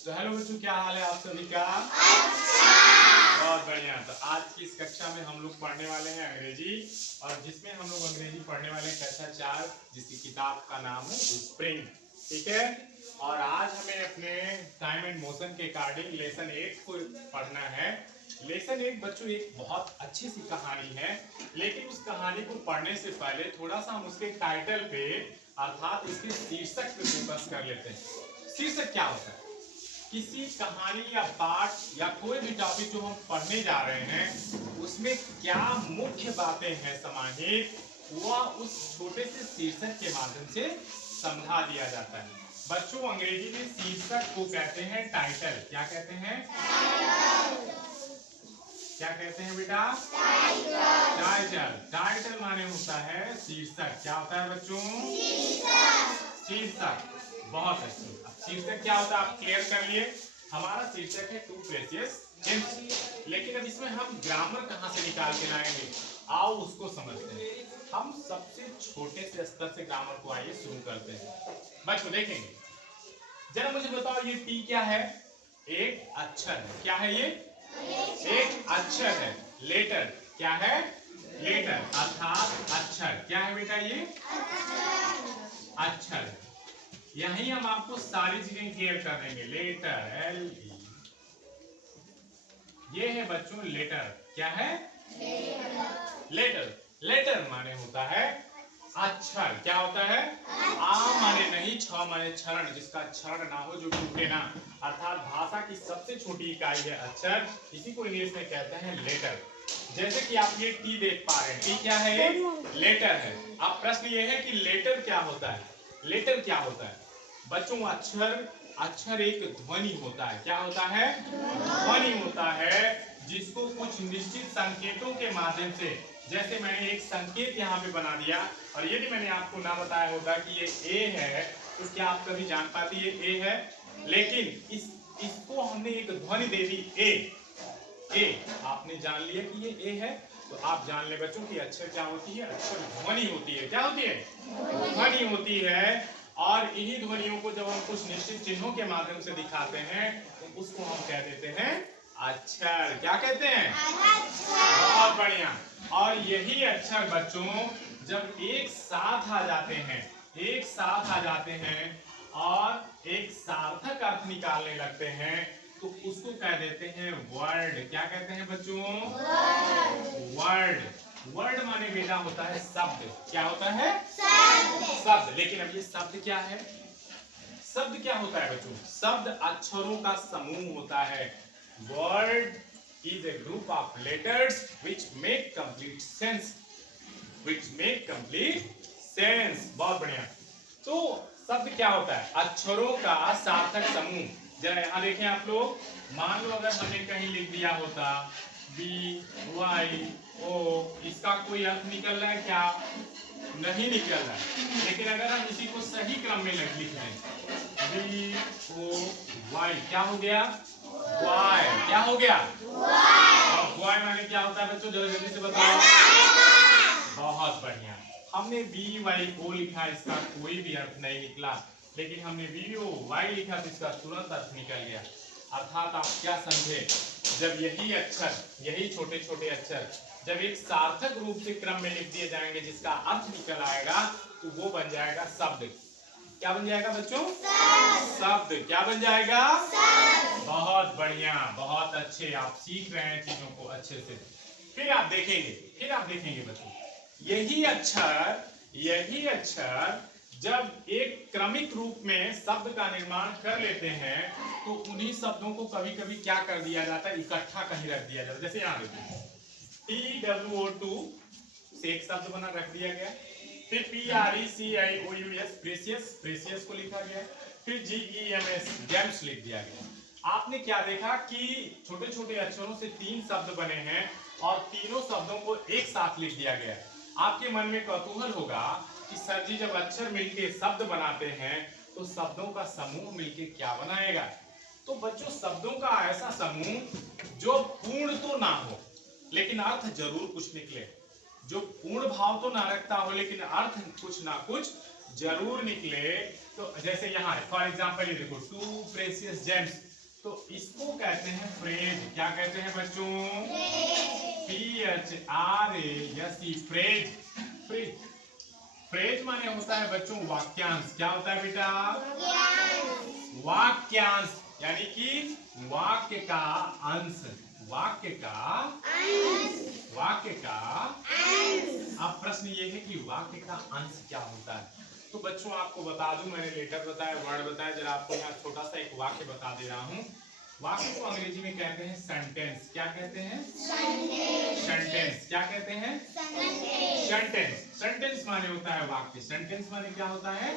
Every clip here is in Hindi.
तो हेलो बच्चों, क्या हाल है आप सभी का? बहुत बढ़िया। तो आज की इस कक्षा में हम लोग पढ़ने वाले हैं अंग्रेजी, और जिसमें हम लोग अंग्रेजी पढ़ने वाले हैं कक्षा 4, जिसकी किताब का नाम है स्प्रिंग। ठीक है। और आज हमें अपने टाइम एंड मोशन के अकॉर्डिंग लेसन 8 को पढ़ना है। लेसन 8 बच्चों एक बहुत अच्छी सी कहानी है, लेकिन उस कहानी को पढ़ने से पहले थोड़ा सा हम उसके टाइटल पे अर्थात इसके शीर्षक पे फोकस कर लेते हैं। शीर्षक क्या होता है? किसी कहानी या पाठ या कोई भी टॉपिक जो हम पढ़ने जा रहे हैं उसमें क्या मुख्य बातें हैं समाहित, वह उस छोटे से शीर्षक के माध्यम से समझा दिया जाता है। बच्चों, अंग्रेजी में शीर्षक को कहते हैं टाइटल। क्या कहते हैं? क्या कहते हैं बेटा? टाइटल। टाइटल माने होता है शीर्षक। क्या होता है बच्चों? शीर्षक। बहुत अच्छे। शीर्षक क्या होता है आप क्लियर कर लिए। हमारा शीर्षक है टू प्रेशियस जेम्स। लेकिन अब इसमें हम ग्रामर कहां से निकाल के लाएंगे, आओ उसको समझते हैं। हम सबसे छोटे से स्तर से ग्रामर को आइए शुरू करते हैं। बच्चों देखेंगे, जरा मुझे बताओ ये टी क्या है? एक अक्षर है। क्या है ये? एक अक्षर है। लेटर। क्या है? लेटर अर्थात अक्षर। क्या है बेटा ये? अक्षर है। यहीं हम आपको सारी चीजें क्लियर कर देंगे। लेटर LE, ये है बच्चों लेटर। क्या है? लेटर। लेटर माने होता है अक्षर। क्या होता है? आ माने नहीं, छ माने क्षरण, जिसका क्षरण ना हो, जो टूटे ना। अर्थात भाषा की सबसे छोटी इकाई है अक्षर। इसी को इंग्लिश में कहते हैं लेटर। जैसे कि आप ये टी देख पा रहे हैं, टी क्या है? लेटर है। अब प्रश्न ये है कि लेटर क्या होता है? लेटर क्या होता है बच्चों? अक्षर। अक्षर एक ध्वनि होता है। क्या होता है? ध्वनि होता है, जिसको कुछ निश्चित संकेतों के माध्यम से, जैसे मैंने एक संकेत यहाँ पे बना दिया, और यदि मैंने आपको ना बताया होता कि ये ए है, तो क्या आप कभी जान पाती ये ए है? लेकिन इसको हमने एक ध्वनि दे दी ए। आपने जान लिया कि ये ए है, तो आप जान ले बच्चों कि अक्षर क्या होती है? अक्षर ध्वनि होती है। क्या होती है? ध्वनि होती है। और इन्हीं ध्वनियों को जब हम कुछ निश्चित चिन्हों के माध्यम से दिखाते हैं तो उसको हम कह देते हैं अक्षर। क्या कहते हैं? बहुत बढ़िया। और यही अक्षर बच्चों जब एक साथ आ जाते हैं, एक साथ आ जाते हैं और एक सार्थक अर्थ निकालने लगते हैं, तो उसको कह देते हैं वर्ड। क्या कहते हैं बच्चों? वर्ड। वर्ड माने बेटा होता है शब्द। क्या होता है? शब्द। लेकिन अब ये शब्द क्या है? शब्द क्या होता है बच्चों? शब्द अक्षरों का समूह होता है। Word is a group of letters which make complete sense. बहुत बढ़िया। तो शब्द क्या होता है? अक्षरों का सार्थक समूह। जरा यहाँ देखें आप लोग, मान लो अगर हमने कहीं लिख दिया होता BYO, इसका कोई अर्थ निकल रहा है क्या? नहीं निकल रहा है। लेकिन अगर हम इसी को सही क्रम में लिख लें, BOY, क्या हो गया? वाई। क्या हो गया? और वाई माने क्या होता है बच्चों? जरा जल्दी से बताओ। बहुत बढ़िया। हमने BYO लिखा, इसका कोई भी अर्थ नहीं निकला, लेकिन हमने BOY लिखा तो इसका तुरंत अर्थ निकल गया। अर्थात आप क्या समझे? जब यही अक्षर, यही छोटे छोटे अक्षर जब एक सार्थक रूप से क्रम में लिख दिए जाएंगे जिसका अर्थ निकल आएगा, तो वो बन जाएगा शब्द। क्या बन जाएगा बच्चों? शब्द। क्या बन जाएगा? बहुत बढ़िया, बहुत अच्छे। आप सीख रहे हैं चीजों को अच्छे से। फिर आप देखेंगे बच्चों, यही अक्षर जब एक क्रमिक रूप में शब्द का निर्माण कर लेते हैं, तो उन्हीं शब्दों को कभी कभी क्या कर दिया जाता है? इकट्ठा कहीं रख दिया जाता है। जैसे यहाँ देखिए, TWO2 से एक शब्द बना, रख दिया गया। फिर PRECIOUS, प्रेशियस को लिखा गया। फिर GEMS, जेम्स लिख दिया गया। आपने क्या देखा कि छोटे छोटे अक्षरों से 3 शब्द बने हैं और तीनों शब्दों को एक साथ लिख दिया गया। आपके मन में कौतूहल होगा कि सर जी जब अक्षर मिलके शब्द बनाते हैं तो शब्दों का समूह मिलके क्या बनाएगा? तो बच्चों, शब्दों का ऐसा समूह जो पूर्ण तो ना हो लेकिन अर्थ जरूर कुछ निकले, जो पूर्ण भाव तो ना रखता हो लेकिन अर्थ कुछ ना कुछ जरूर निकले। तो जैसे यहाँ है, फॉर एग्जाम्पल ये देखो, 2 प्रेशियस जेम्स, तो इसको कहते हैं फ्रेज। क्या कहते हैं बच्चों? PHRASE, phrase. फ्रेज फ्रेज माने होता है बच्चों वाक्यांश। क्या होता है बेटा? वाक्यांश, यानी कि वाक्य का अंश। वाक्य का अब प्रश्न ये है कि वाक्य का अंश क्या होता है। तो बच्चों आपको बता दूं, मैंने लेटर बताया, वर्ड बताया, जरा आपको यहाँ छोटा सा एक वाक्य बता दे रहा हूँ। वाक्य को अंग्रेजी में कहते हैं सेंटेंस। क्या कहते हैं? सेंटेंस। क्या कहते हैं? सेंटेंस। सेंटेंस माने होता है वाक्य। सेंटेंस माने क्या होता है?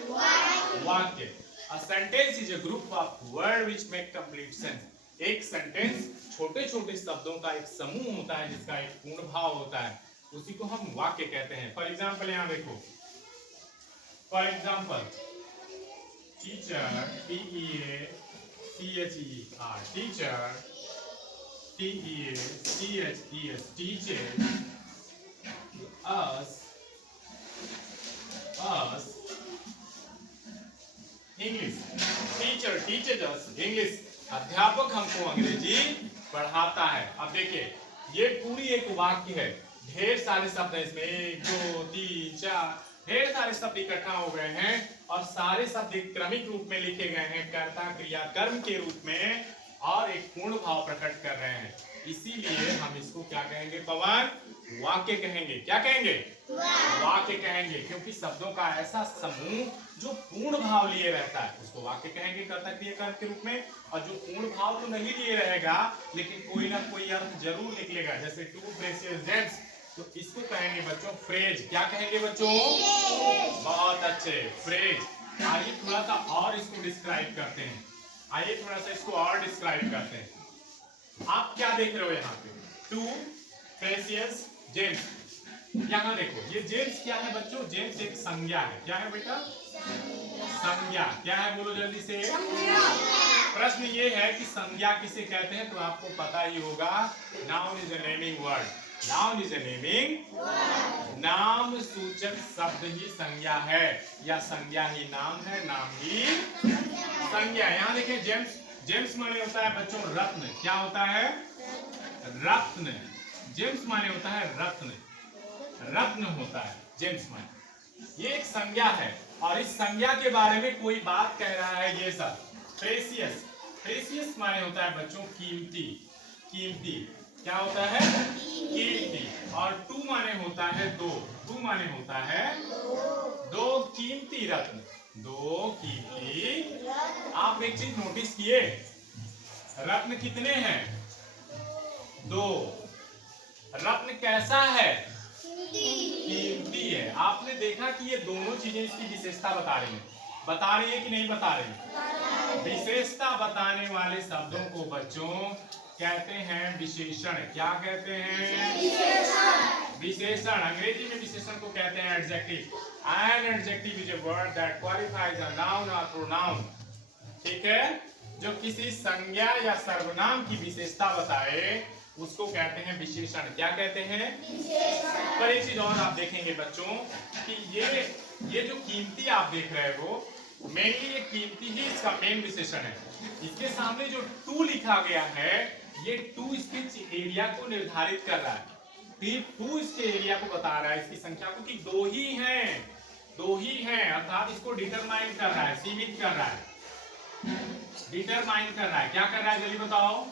वाक्य। A sentence is a group of words which make complete sense. एक सेंटेंस छोटे छोटे शब्दों का एक समूह होता है जिसका एक पूर्ण भाव होता है, उसी को हम वाक्य कहते हैं। फॉर एग्जाम्पल यहाँ देखो, for example teacher, TEACHER, teacher, TEACHES, teaches us English. Teacher teaches us English, अध्यापक हमको अंग्रेजी पढ़ाता है। अब देखिए ये पूरी एक वाक्य है, ढेर सारे शब्द हैं इसमें, 1 2 3 4, ढेर सारे शब्द इकट्ठा हो गए हैं और सारे शब्द एक क्रमिक रूप में लिखे गए हैं, कर्ता क्रिया कर्म के रूप में, और एक पूर्ण भाव प्रकट कर रहे हैं। इसीलिए हम इसको क्या कहेंगे पवन? वाक्य कहेंगे। क्या कहेंगे? वाक्य कहेंगे, क्योंकि शब्दों का ऐसा समूह जो पूर्ण भाव लिए रहता है उसको वाक्य कहेंगे, कर्ता क्रिया कर्म के रूप में। और जो पूर्ण भाव तो नहीं लिए रहेगा लेकिन कोई ना कोई अर्थ जरूर निकलेगा, जैसे टू प्रेशियस जेम्स, तो इसको कहेंगे बच्चों फ्रेज। क्या कहेंगे बच्चों? बहुत अच्छे, फ्रेज। आइए थोड़ा सा और इसको डिस्क्राइब करते हैं। आइए थोड़ा सा इसको और डिस्क्राइब करते हैं। आप क्या देख रहे हो यहाँ पे? Two precious gems. यहाँ देखो, ये जेम्स क्या है बच्चों? जेम्स एक संज्ञा है। क्या है बेटा? संज्ञा। क्या है बोलो जल्दी से? प्रश्न ये है कि संज्ञा किसे कहते हैं, तो आपको पता ही होगा, noun is a naming word. Noun is a naming, नाम सूचक शब्द ही संज्ञा है, या संज्ञा ही नाम है, नाम ही संज्ञा। यहाँ देखिए जेम्स, जेम्स माने होता है बच्चों रत्न। क्या होता है? रत्न। जेम्स माने होता है रत्न, रत्न होता है जेम्स माने। ये एक संज्ञा है और इस संज्ञा के बारे में कोई बात कह रहा है। ये सब प्रेशियस, प्रेशियस माने होता है बच्चों कीमती। कीमती क्या होता है? कीमती। और टू माने होता है दो। टू माने होता है दो कीमती रत्न। दो कीमती। आप एक चीज नोटिस किए, रत्न कितने हैं? दो। रत्न कैसा है? कीमती है। आपने देखा कि ये दोनों चीजें इसकी विशेषता बता रही हैं। बता रही है कि नहीं बता रही? विशेषता बताने वाले शब्दों को बच्चों कहते हैं विशेषण। क्या कहते हैं? विशेषण। अंग्रेजी में विशेषण को कहते हैं adjective. An adjective is a word that qualifies a noun or pronoun. ठीक है, जो किसी संज्ञा या सर्वनाम की विशेषता बताए उसको कहते हैं विशेषण। क्या कहते हैं? विशेषण। पर एक चीज और आप देखेंगे बच्चों कि ये जो कीमती आप देख रहे हो, मेनली ये कीमती ही इसका मेन विशेषण है। इसके सामने जो टू लिखा गया है, ये टू इसके एरिया को निर्धारित कर रहा है। टू इसके एरिया को बता रहा है, इसकी संख्या को, कि दो ही हैं, दो ही हैं, अर्थात इसको डिटरमाइन कर रहा है, सीमित कर रहा है, डिटरमाइन कर रहा है। क्या कर रहा है जल्दी बताओ?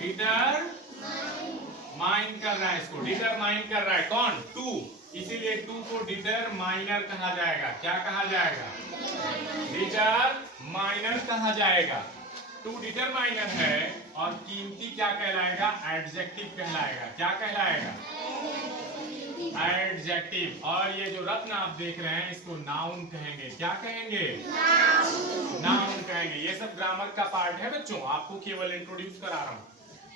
डिटरमाइन कर रहा है, इसको डिटरमाइन कर रहा है। कौन? टू। इसीलिए टू को डिटरमाइनर कहा जाएगा। क्या कहा जाएगा? डिटरमाइनर कहा जाएगा। टू डिटरमाइनर है और कीमती क्या कहलाएगा? एडजेक्टिव कहलाएगा। क्या कहलाएगा? एडजेक्टिव। और ये जो रत्न आप देख रहे हैं इसको नाउन कहेंगे। क्या कहेंगे? नाउन कहेंगे। ये सब ग्रामर का पार्ट है बच्चों, आपको केवल इंट्रोड्यूस करा रहा हूं।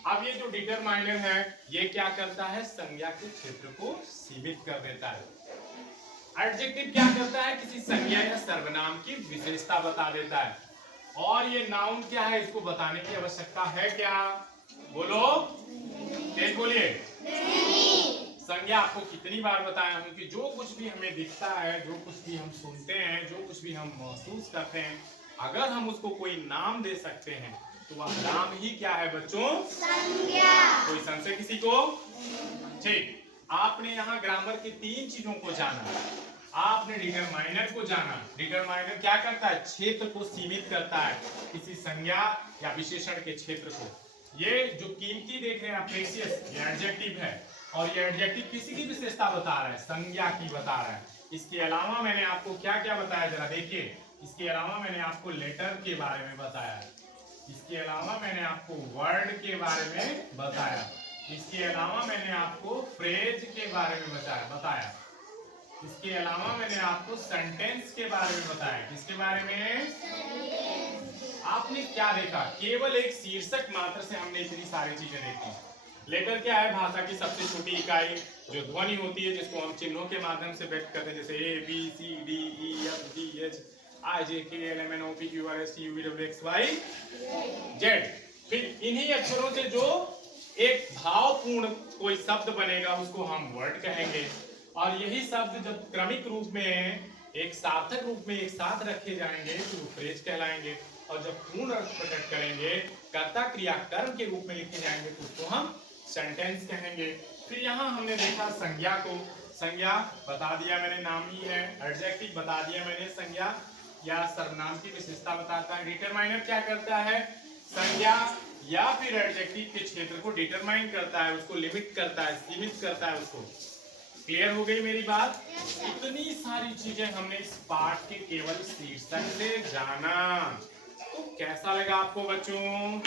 अब ये जो डिटरमाइनर है ये क्या करता है? संज्ञा के क्षेत्र को सीमित कर देता है। एडजेक्टिव क्या करता है? किसी संज्ञा या सर्वनाम की विशेषता बता देता है। और ये नाउन क्या है, इसको बताने की आवश्यकता है क्या? बोलो, तेज बोलिए। संज्ञा आपको कितनी बार बताया हूं कि जो कुछ भी हमें दिखता है, जो कुछ भी हम सुनते हैं, जो कुछ भी हम महसूस करते हैं, अगर हम उसको कोई नाम दे सकते हैं तो वह नाम ही क्या है बच्चों? संज्ञा। कोई संशय किसी को? ठीक, आपने यहाँ ग्रामर की 3 चीजों को जाना। आपने डिटरमाइनर को जाना। डिटरमाइनर क्या करता है? क्षेत्र को सीमित करता है, किसी संज्ञा या विशेषण के क्षेत्र को। ये जो कीमती देख रहे हैं आप, प्रेशियस, ये एडजेक्टिव है, और ये एडजेक्टिव किसी की विशेषता बता रहा है? संज्ञा की बता रहा है। इसके अलावा मैंने आपको क्या क्या बताया, जरा देखिए। इसके अलावा मैंने आपको लेटर के बारे में बताया, इसके अलावा मैंने आपको वर्ड के बारे में बताया, इसके अलावा मैंने आपको फ्रेज के बारे में बताया, इसके अलावा मैंने आपको सेंटेंस के बारे में बताया। किसके बारे में? आपने क्या देखा? केवल एक शीर्षक मात्र से हमने इतनी सारी चीजें देखी। लेटर क्या है? भाषा की सबसे छोटी इकाई जो ध्वनि होती है, जिसको हम चिन्हों के माध्यम से व्यक्त करते हैं, जैसे A B C D E F G H I J K L M N O P Q R S T U V W X Y Z. फिर इन्हीं अक्षरों से जो एक भावपूर्ण कोई शब्द बनेगा उसको हम वर्ड कहेंगे, और यही शब्द जब क्रमिक रूप में एक सार्थक रूप में एक साथ रखे जाएंगे तो वो फ्रेज कहलाएंगे, और जब पूर्ण अर्थ प्रकट करेंगे, कर्ता क्रिया कर्म के रूप में लिखे जाएंगे तो उसको हम सेंटेंस कहेंगे। फिर यहाँ हमने देखा संज्ञा को। संज्ञा बता दिया मैंने, नाम ही है। एडजेक्टिव बता दिया मैंने, संज्ञा या सर्वनाम की विशेषता बताता है। डिटरमाइनर क्या करता है? संज्ञा या फिर एडजेक्टिव के क्षेत्र को डिटरमाइन करता है, उसको लिमिट करता है, सीमित करता है उसको। क्लियर हो गई मेरी बात? इतनी सारी चीजें हमने इस पाठ के केवल शीर्षक से जाना। तो कैसा लगा आपको बच्चों?